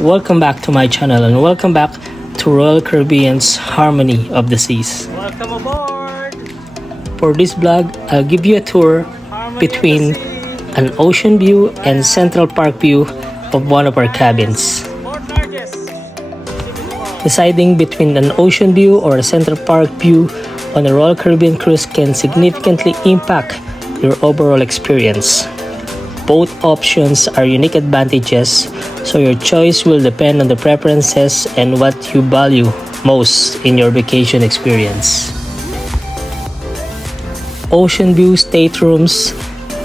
Welcome back to my channel and welcome back to Royal Caribbean's Harmony of the Seas. Welcome aboard! For this vlog, I'll give you a tour between an ocean view and Central Park view of one of our cabins. Deciding between an ocean view or a Central Park view on a Royal Caribbean cruise can significantly impact your overall experience. Both options are unique advantages, so your choice will depend on the preferences and what you value most in your vacation experience. Ocean view staterooms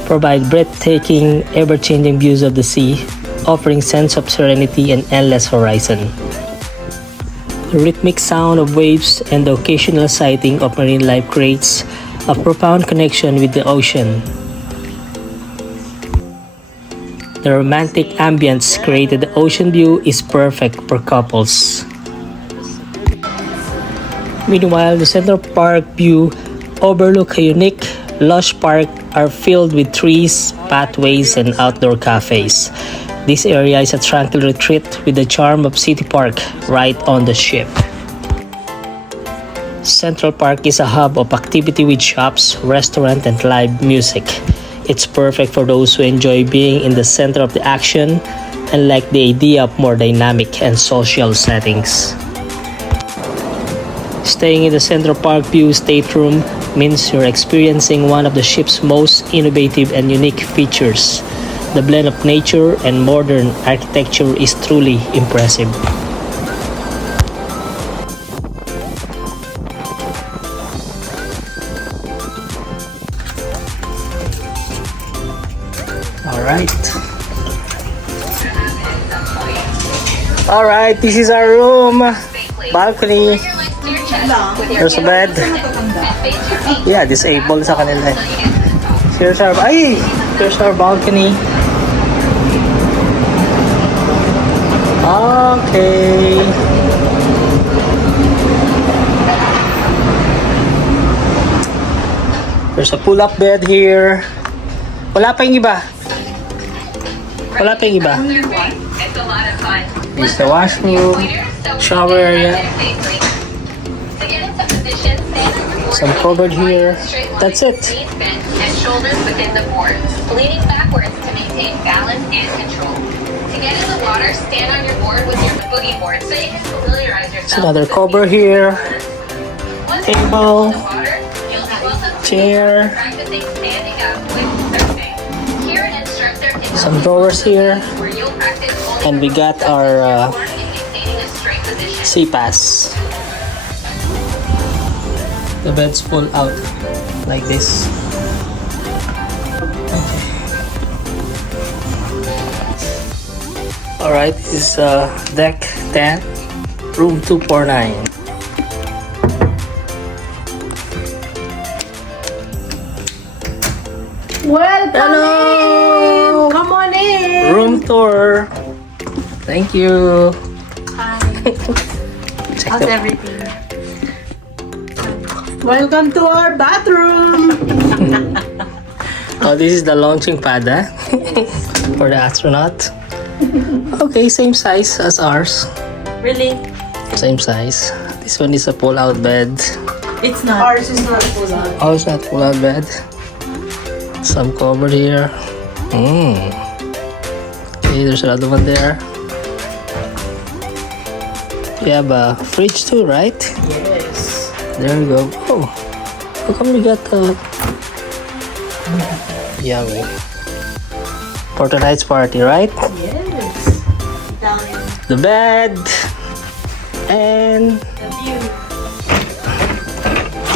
provide breathtaking, ever-changing views of the sea, offering sense of serenity and endless horizon. The rhythmic sound of waves and the occasional sighting of marine life creates a profound connection with the ocean. The romantic ambience created the ocean view is perfect for couples. Meanwhile, the Central Park view overlook a unique lush park are filled with trees, pathways, and outdoor cafes. This area is a tranquil retreat with the charm of City Park right on the ship. Central Park is a hub of activity with shops, restaurants, and live music. It's perfect for those who enjoy being in the center of the action and like the idea of more dynamic and social settings. Staying in the Central Park View stateroom means you're experiencing one of the ship's most innovative and unique features. The blend of nature and modern architecture is truly impressive. Alright, this is our room. Balcony. There's a bed. Yeah, disabled sa kanila. Here's our balcony. Okay. There's a pull-up bed here. Wala pa yung iba. Wala pa yung iba. This is the washroom, shower area. Some cupboard here. That's it. And shoulders within the board, leaning backwards to maintain balance and control. To get in the water, stand on your board with your boogie board so you can familiarize yourself. There's another cupboard here. Table, chair, some drawers here, and we got our sea pass. The bed's full out like this. Alright, this is deck 10, room 249. Welcome Hello! in! Come on in! Room tour. Thank you. Hi. Check How's everything? Welcome to our bathroom! Oh, this is the launching pad, for the astronaut. Okay, same size as ours. Really? Same size. This one is a pull-out bed. It's not. Ours is not full on. Oh, it's not pull-out bed. Some cupboard here. Okay, there's another one there. We have a fridge too, right? Yes. There we go. Oh, how come we got yummy. For tonight's party, right? Yes. Down in The bed. And the view.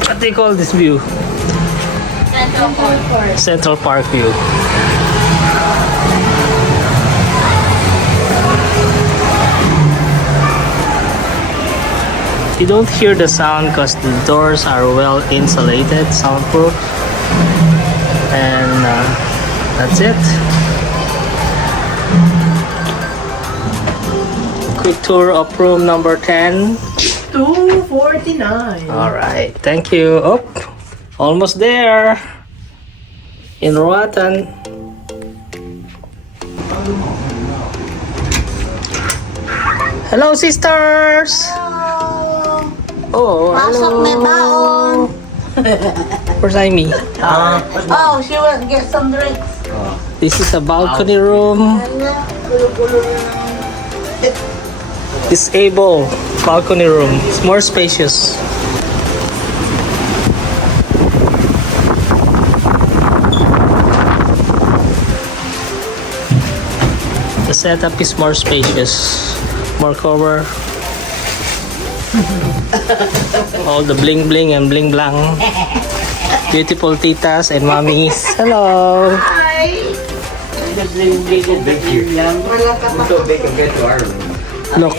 what do you call this view? Central Park. Central Park view. You don't hear the sound because the doors are well insulated, soundproof. And that's it. Quick tour of room number 10. 249. Alright, thank you. Oh, almost there. In Roatan. Hello, sisters! Oh, Pasok may baon. where's Amy? Oh, she will get some drinks. This is a balcony room. Gulo-gulo na lang. Disabled balcony room. It's more spacious. The setup is more spacious. More cover. All the bling bling and bling blang. Beautiful titas and mommies. Hello. Look,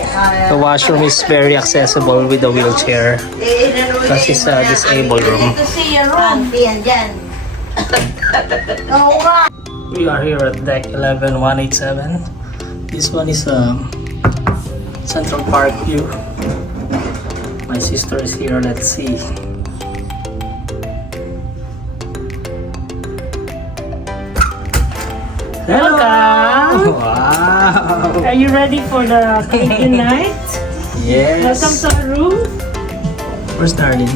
the washroom is very accessible with the wheelchair. Because it's a disabled room. To see your room. Yan, yan. Oo nga. We are here at deck 11187. This one is a Central Park view. My sister is here. Let's see. Welcome! Wow! Are you ready for the Caribbean night? Yes! Welcome to our room. We're starting.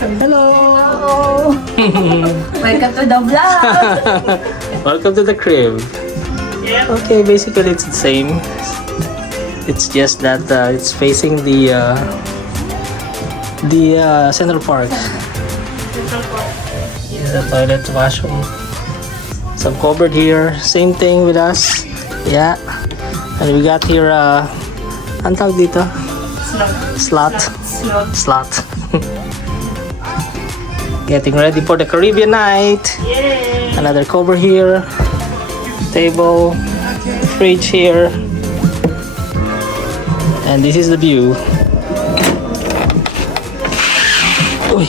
Hello! Welcome to the vlog. Welcome to the crib. Yeah. Okay, basically it's the same. It's just that it's facing the Central Park. Here's the toilet, washroom. Some cupboard here. Same thing with us. Yeah. And we got here ang tawag dito? Slot. Slot. Getting ready for the Caribbean night. Yay! Another cover here. Table. Fridge here. And this is the view. Uy.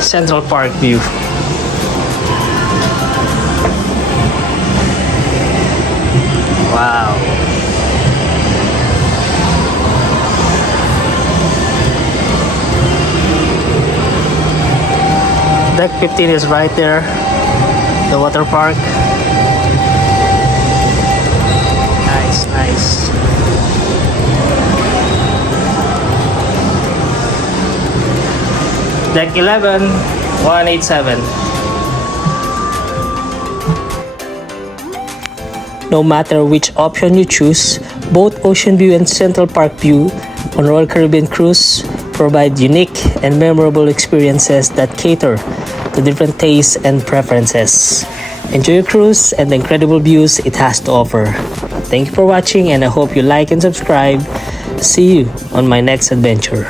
Central Park view. Wow. Deck 15 is right there. The water park. Nice, nice. Deck 11187. No matter which option you choose, both Ocean View and Central Park View on Royal Caribbean Cruise provide unique and memorable experiences that cater to different tastes and preferences. Enjoy your cruise and the incredible views it has to offer. Thank you for watching and I hope you like and subscribe. See you on my next adventure.